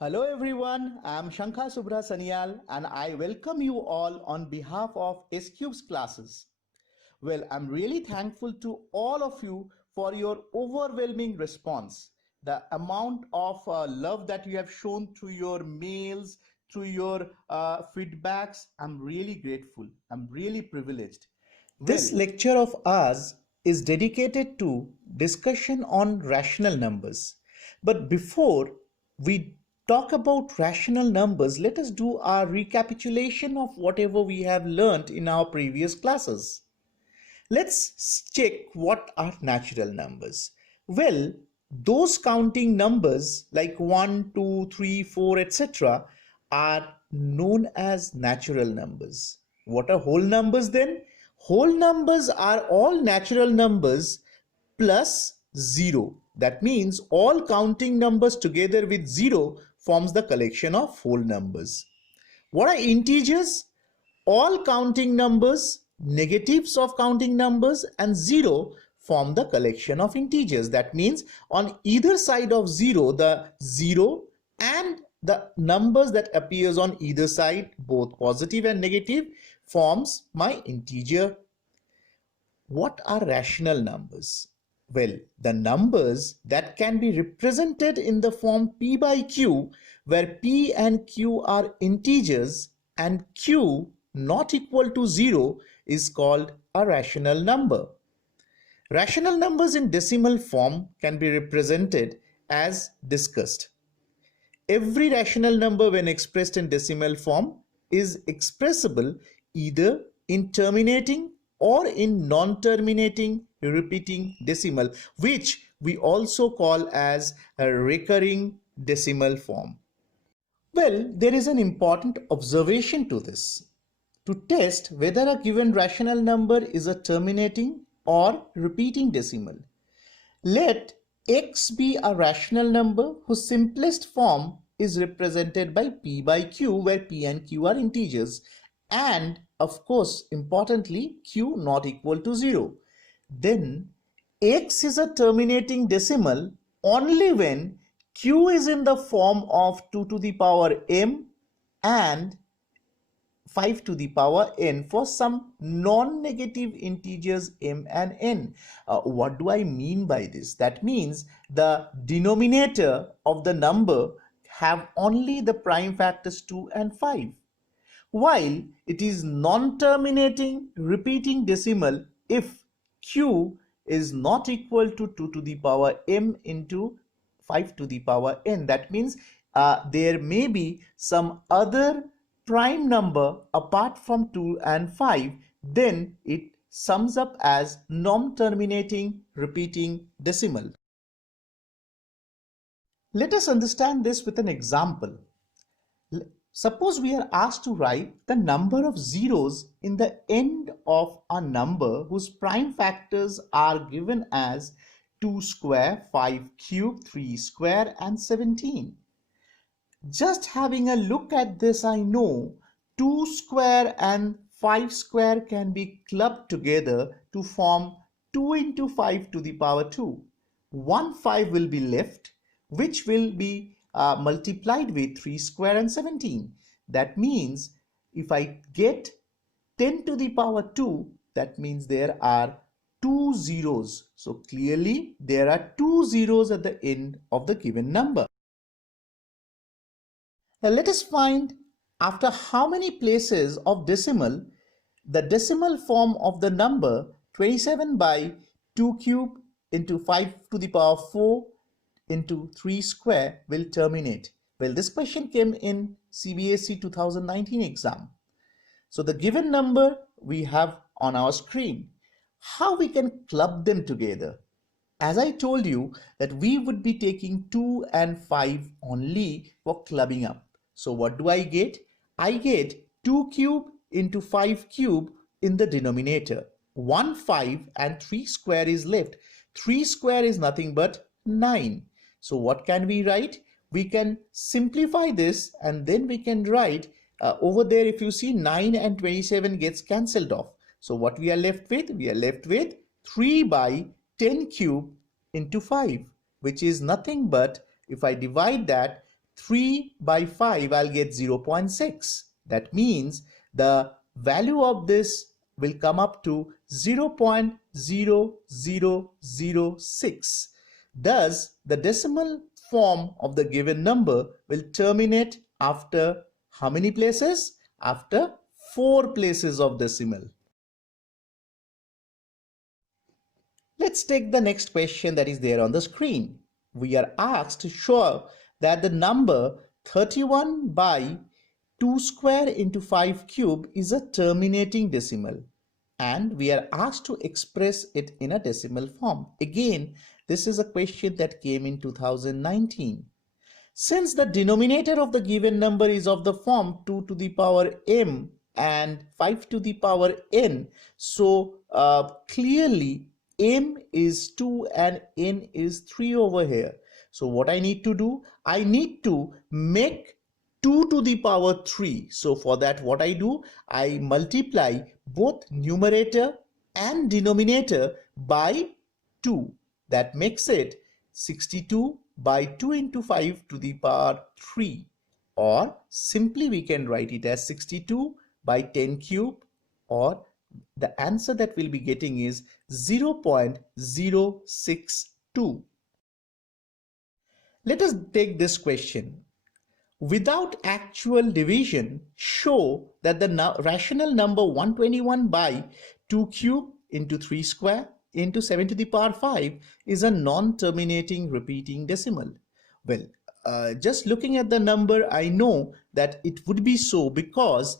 Hello everyone, I am Shankha Subra Sanyal and I welcome you all on behalf of S-Cube's classes. Well, I'm really thankful to all of you for your overwhelming response. The amount of love that you have shown through your mails, through your feedbacks, I'm really grateful. I'm really privileged. This lecture of ours is dedicated to discussion on rational numbers. But before we talk about rational numbers, let us do our recapitulation of whatever we have learned in our previous classes. Let's check what are natural numbers. Well, those counting numbers like 1, 2, 3, 4, etc. are known as natural numbers. What are whole numbers then? Whole numbers are all natural numbers plus 0. That means all counting numbers together with 0 forms the collection of whole numbers. What are integers? All counting numbers, negatives of counting numbers and 0 form the collection of integers. That means on either side of 0, the 0 and the numbers that appears on either side, both positive and negative, forms my integer. What are rational numbers? Well, the numbers that can be represented in the form p by q, where p and q are integers and q not equal to 0 is called a rational number. Rational numbers in decimal form can be represented as discussed. Every rational number when expressed in decimal form is expressible either in terminating or in non-terminating repeating decimal, which we also call as a recurring decimal form. Well, there is an important observation to this. To test whether a given rational number is a terminating or repeating decimal, let x be a rational number whose simplest form is represented by p by q, where p and q are integers, and of course, importantly, q not equal to 0. Then x is a terminating decimal only when q is in the form of 2 to the power m and 5 to the power n for some non-negative integers m and n. What do I mean by this? That means the denominator of the number have only the prime factors 2 and 5. While it is non-terminating repeating decimal if q is not equal to 2 to the power m into 5 to the power n. That means there may be some other prime number apart from 2 and 5, then it sums up as non-terminating repeating decimal. Let us understand this with an example. Suppose we are asked to write the number of zeros in the end of a number whose prime factors are given as 2 square, 5 cube, 3 square and 17. Just having a look at this, I know 2 square and 5 square can be clubbed together to form 2 into 5 to the power 2. 1 5 will be left, which will be multiplied with 3 square and 17. That means if I get 10 to the power 2, that means there are 2 zeros. So clearly there are 2 zeros at the end of the given number. Now let us find after how many places of decimal the decimal form of the number 27 by 2 cube into 5 to the power 4 into 3 square will terminate. Well, this question came in CBSE 2019 exam. So the given number we have on our screen. How we can club them together? As I told you that we would be taking 2 and 5 only for clubbing up. So what do I get? I get 2 cube into 5 cube in the denominator. 1 5 and 3 square is left. 3 square is nothing but 9. So what can we write? We can simplify this and then we can write over there. If you see 9 and 27 gets cancelled off. So what we are left with? We are left with 3 by 10 cube into 5, which is nothing but, if I divide that 3 by 5, I'll get 0.6. That means the value of this will come up to 0.0006. Thus, the decimal form of the given number will terminate after how many places? After 4 places of decimal. Let's take the next question that is there on the screen. We are asked to show that the number 31 by 2 square into 5 cube is a terminating decimal, and we are asked to express it in a decimal form. Again, this is a question that came in 2019. Since the denominator of the given number is of the form 2 to the power m and 5 to the power n, so clearly m is 2 and n is 3 over here. So what I need to do? I need to make 2 to the power 3. So for that, what I do? I multiply both numerator and denominator by 2. That makes it 62 by 2 into 5 to the power 3, or simply we can write it as 62 by 10 cube, or the answer that we'll be getting is 0.062. Let us take this question. Without actual division, show that the rational number 121 by 2 cube into 3 square into 7 to the power 5 is a non-terminating repeating decimal. Well, just looking at the number, I know that it would be so because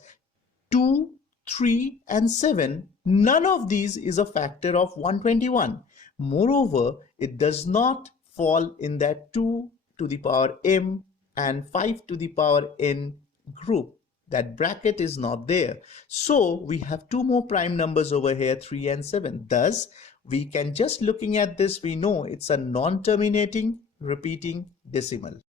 2, 3 and 7, none of these is a factor of 121. Moreover, it does not fall in that 2 to the power m and 5 to the power n group. That bracket is not there. So we have two more prime numbers over here, 3 and 7. Thus, we can just looking at this, we know it's a non-terminating repeating decimal.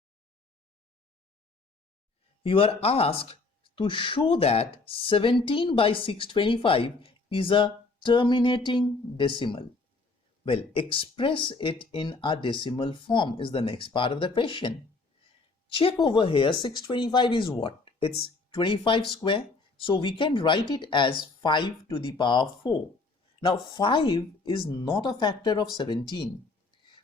You are asked to show that 17 by 625 is a terminating decimal. Well, express it in a decimal form is the next part of the question. Check over here, 625 is what? It's 25 square. So we can write it as 5 to the power 4. Now 5 is not a factor of 17.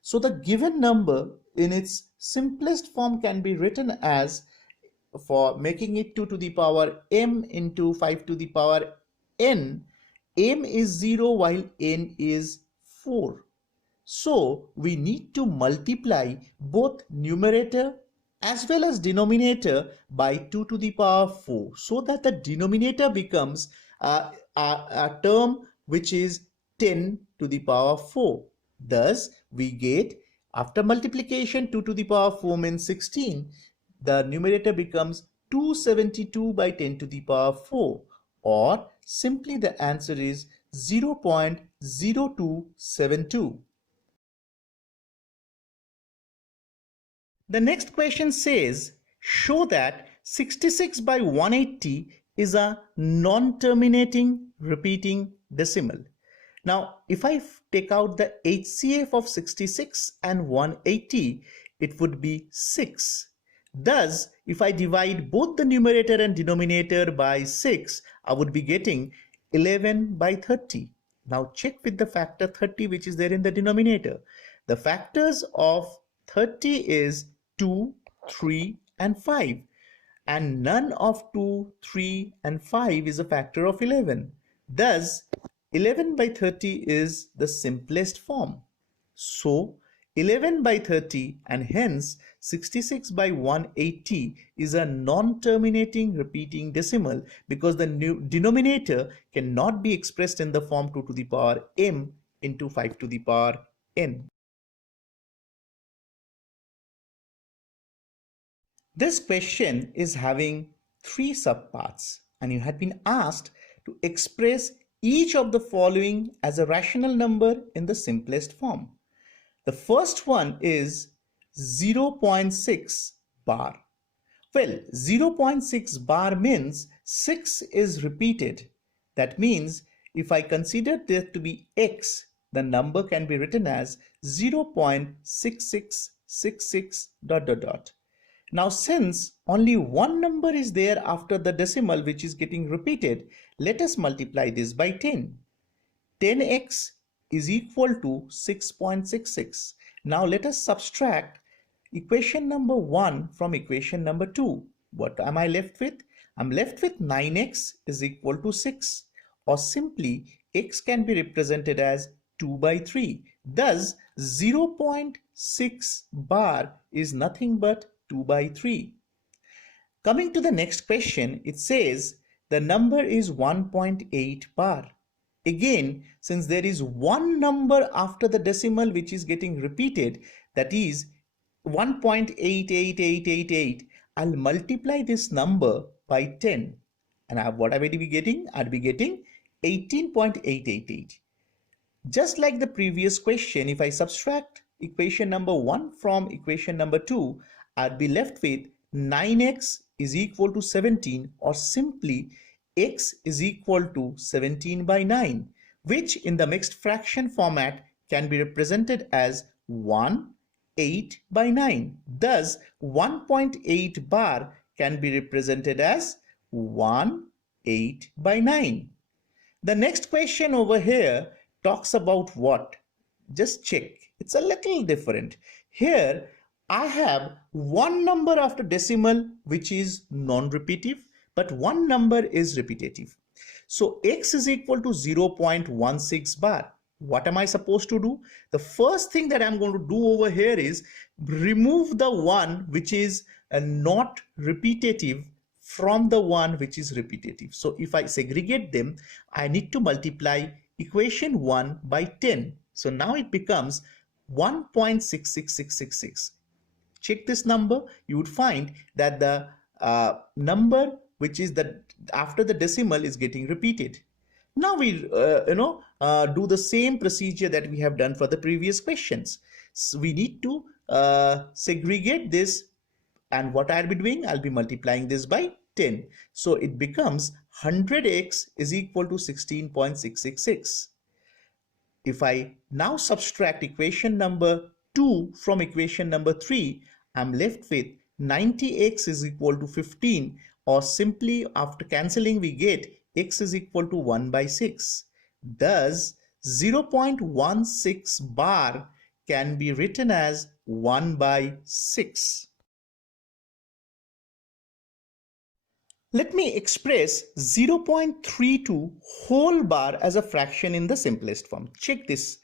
So the given number in its simplest form can be written as, for making it 2 to the power m into 5 to the power n, m is 0 while n is 4. So we need to multiply both numerator as well as denominator by 2 to the power 4, so that the denominator becomes a term which is 10 to the power 4. Thus, we get, after multiplication, 2 to the power 4 means 16. The numerator becomes 272 by 10 to the power 4, or simply the answer is 0.0272. The next question says, show that 66 by 180 is a non-terminating repeating decimal. Now, if I take out the HCF of 66 and 180, it would be 6. Thus, if I divide both the numerator and denominator by 6, I would be getting 11 by 30. Now check with the factor 30 which is there in the denominator. The factors of 30 is 2, 3 and 5, and none of 2, 3 and 5 is a factor of 11. Thus, 11 by 30 is the simplest form. So, 11 by 30 and hence 66 by 180 is a non-terminating repeating decimal because the denominator cannot be expressed in the form 2 to the power m into 5 to the power n. This question is having 3 subparts, and you had been asked to express each of the following as a rational number in the simplest form. The first one is 0.6 bar. Well, 0.6 bar means 6 is repeated. That means if I consider there to be x, the number can be written as 0.6666 dot dot dot. Now, since only one number is there after the decimal which is getting repeated, let us multiply this by 10. 10x is equal to 6.66. Now let us subtract equation number 1 from equation number 2. What am I left with? I'm left with 9x is equal to 6, or simply x can be represented as 2 by 3. Thus 0.6 bar is nothing but 2 by 3. Coming to the next question, it says the number is 1.8 bar. Again, since there is one number after the decimal which is getting repeated, that is 1.88888, I'll multiply this number by 10. And what I will be getting? I'll be getting 18.888. Just like the previous question, if I subtract equation number 1 from equation number 2, I'd be left with 9x is equal to 17, or simply x is equal to 17 by 9, which in the mixed fraction format can be represented as 1, 8 by 9. Thus, 1.8 bar can be represented as 1, 8 by 9. The next question over here talks about what? Just check. It's a little different. Here, I have one number after decimal which is non-repetitive, but one number is repetitive. So x is equal to 0.16 bar. What am I supposed to do? The first thing that I'm going to do over here is remove the one which is not repetitive from the one which is repetitive. So if I segregate them, I need to multiply equation 1 by 10. So now it becomes 1.66666. Check this number, you would find that the number which is after the decimal is getting repeated. Now we do the same procedure that we have done for the previous questions. So we need to segregate this, and what I'll be doing, I'll be multiplying this by 10. So it becomes 100x is equal to 16.666. If I now subtract equation number 2 from equation number 3, I'm left with 90x is equal to 15, or simply after cancelling we get x is equal to 1 by 6. Thus 0.16 bar can be written as 1 by 6. Let me express 0.32 whole bar as a fraction in the simplest form. Check this.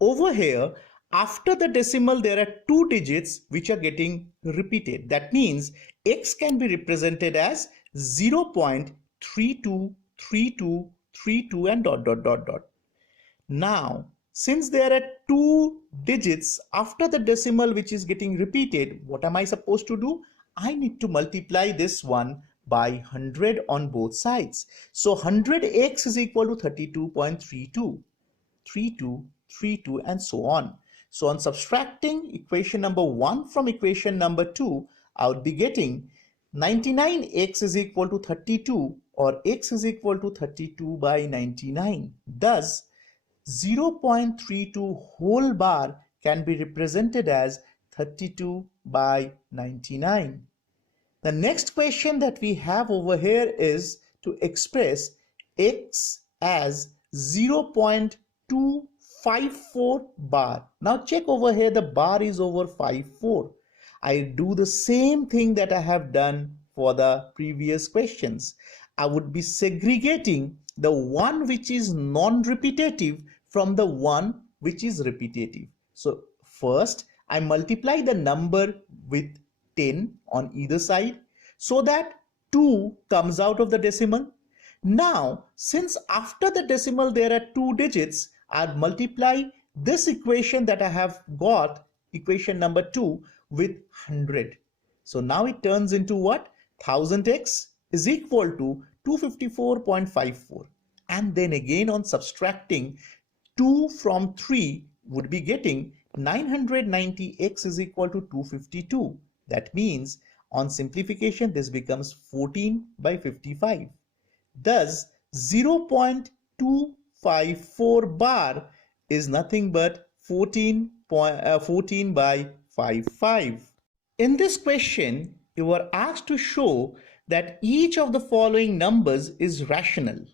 Over here, after the decimal, there are two digits which are getting repeated. That means x can be represented as 0.323232 and dot dot dot dot. Now, since there are two digits after the decimal which is getting repeated, what am I supposed to do? I need to multiply this one by 100 on both sides. So 100x is equal to 32.32, 32, 32, and so on. So on subtracting equation number 1 from equation number 2, I would be getting 99x is equal to 32, or x is equal to 32 by 99. Thus, 0.32 whole bar can be represented as 32 by 99. The next question that we have over here is to express x as 0.254 bar. Now check over here, the bar is over 54. I do the same thing that I have done for the previous questions. I would be segregating the one which is non-repetitive from the one which is repetitive. So first I multiply the number with 10 on either side so that 2 comes out of the decimal. Now, since after the decimal there are two digits, I'll multiply this equation that I have got, equation number 2, with 100. So now it turns into what? 1000x is equal to 254.54. And then again on subtracting 2 from 3 would be getting 990x is equal to 252. That means on simplification this becomes 14 by 55. Thus 0.254 bar is nothing but 14.55 14 by 55. In this question, you are asked to show that each of the following numbers is rational.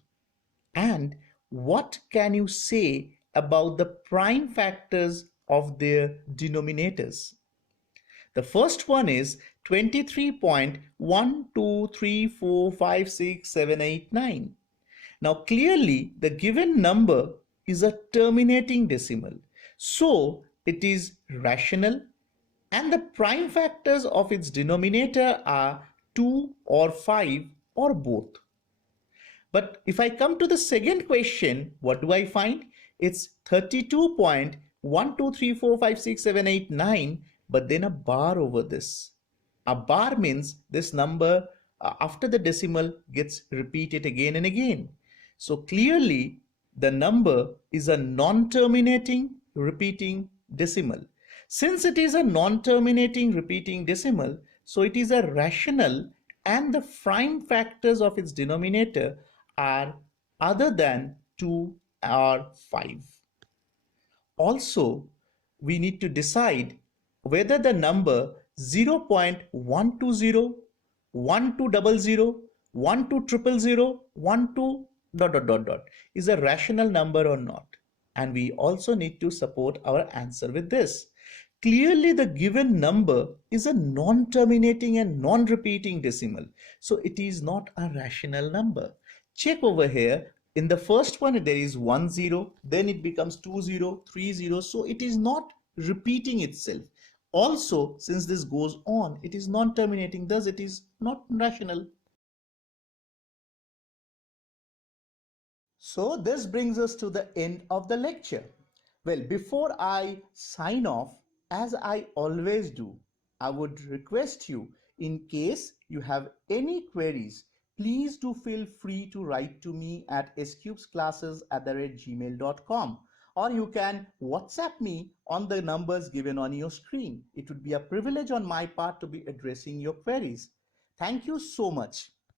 And what can you say about the prime factors of their denominators? The first one is 23.123456789. Now clearly the given number is a terminating decimal. So it is rational and the prime factors of its denominator are 2 or 5 or both. But if I come to the second question, what do I find? It's 32.123456789, but then a bar over this. A bar means this number after the decimal gets repeated again and again. So clearly the number is a non-terminating repeating decimal. Since it is a non-terminating repeating decimal, so it is a rational and the prime factors of its denominator are other than 2 or 5. Also, we need to decide whether the number 0.120, 1200, 12000, 12 dot dot dot dot is a rational number or not. And we also need to support our answer with this. Clearly, the given number is a non-terminating and non-repeating decimal. So it is not a rational number. Check over here. In the first one, there is 1 0, then it becomes 2 0, 3 0. So it is not repeating itself. Also, since this goes on, it is non-terminating, thus it is not rational. So this brings us to the end of the lecture. Well, before I sign off, as I always do, I would request you, in case you have any queries, please do feel free to write to me at scubesclasses@gmail.com, or you can WhatsApp me on the numbers given on your screen. It would be a privilege on my part to be addressing your queries. Thank you so much.